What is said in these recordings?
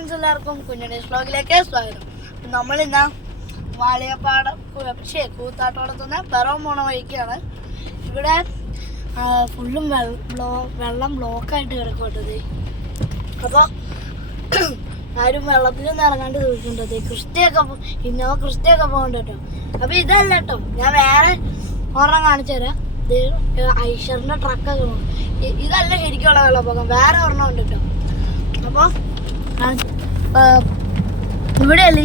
Friends, എല്ലാവർക്കും കുഞ്ഞുണ്ണീസ് വ്ലോഗിലേക്ക് സ്വാഗതം. നമ്മളിന്ന് വാളിയപ്പാടം കൂത്താട്ടോളത്തുനിന്ന് പിറവം പോണ വഴിക്കാണ്. ഇവിടെ ഫുള്ളും വെള്ളം ബ്ലോക്കായിട്ട് കിടക്കട്ടത്. അപ്പോൾ ആരും വെള്ളത്തിലൊന്നും ഇറങ്ങാണ്ട് ചോദിക്കേണ്ടത്. ഇന്നോവ ക്രിസ്റ്റയൊക്കെ പോകണ്ട കേട്ടോ. അപ്പോൾ ഇതല്ല കേട്ടോ, ഞാൻ വേറെ ഒരെണ്ണം കാണിച്ചു തരാം. ഐഷറിൻ്റെ ട്രക്കൊക്കെ പോകും. ഇതല്ല ശരിക്കുള്ള വെള്ളപ്പൊക്കം, വേറെ ഒരെണ്ണം ഉണ്ട് കേട്ടോ. അപ്പോൾ ഇവിടെയല്ല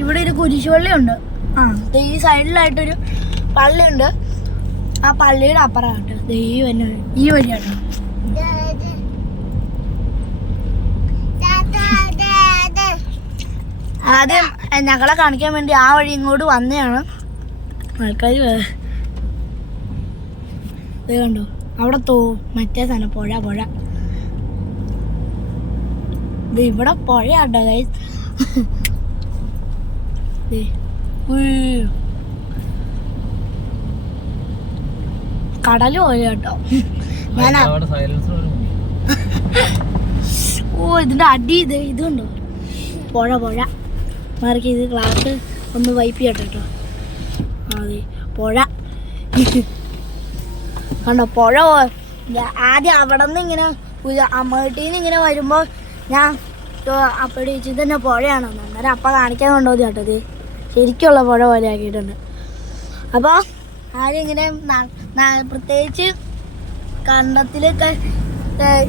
ഇവിടെ ഒരു കുരിശുപള്ളിയുണ്ട്. ഈ സൈഡിലായിട്ടൊരു പള്ളിയുണ്ട്. ആ പള്ളിയുടെ അപ്പുറം കേട്ടോ, ഈ വഴിയാണ്. ആദ്യം ഞങ്ങളെ കാണിക്കാൻ വേണ്ടി ആ വഴി ഇങ്ങോട്ട് വന്നതാണ്. ആൾക്കാർ ഇത് കണ്ടോ, അവിടെ മറ്റേ സ്ഥലം പുഴ ഇത് ഇവിടെ പുഴയാട്ടോ ഗൈസ്. കടല് പോലെ കേട്ടോ. ഞാൻ ഇതിന്റെ അടി ഇതുണ്ടോ, പുഴ മാർക്ക് ഇത് ഗ്ലാസ് ഒന്ന് വൈപ്പ് ചെയ്യട്ടെ കേട്ടോ. അതെ പുഴ കണ്ടോ, പുഴ. ആദ്യം അവിടെ നിന്ന് ഇങ്ങനെ അമ്മേട്ടീന്ന് ഇങ്ങനെ വരുമ്പോൾ ഞാൻ അപ്പടി വെച്ച് തന്നെ പുഴയാണോ, അന്നേരം അപ്പം കാണിക്കാൻ കൊണ്ടുപോകും കേട്ടോ. ഇത് ശരിക്കുള്ള പുഴ പോലെ ആക്കിയിട്ടുണ്ട്. അപ്പോൾ ആരും ഇങ്ങനെ പ്രത്യേകിച്ച് കണ്ടത്തിലൊക്കെ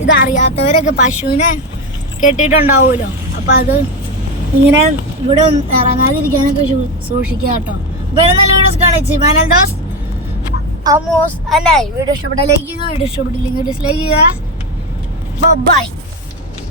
ഇതറിയാത്തവരൊക്കെ പശുവിനെ കെട്ടിയിട്ടുണ്ടാവുമല്ലോ. അപ്പം അത് ഇങ്ങനെ ഇവിടെ ഇറങ്ങാതിരിക്കാനൊക്കെ സൂക്ഷിക്കുക കേട്ടോ. വേറെ നല്ല വീഡിയോസ് കാണിച്ച് മാനൽദോസ് അമോസ് അല്ലായി. വീഡിയോ ഇഷ്ടപ്പെട്ട ലൈക്ക് ചെയ്യുക, വീഡിയോ ഇഷ്ടപ്പെട്ടില്ലെങ്കിൽ ഡിസ്ലൈക്ക് ചെയ്യുക. ബൈ.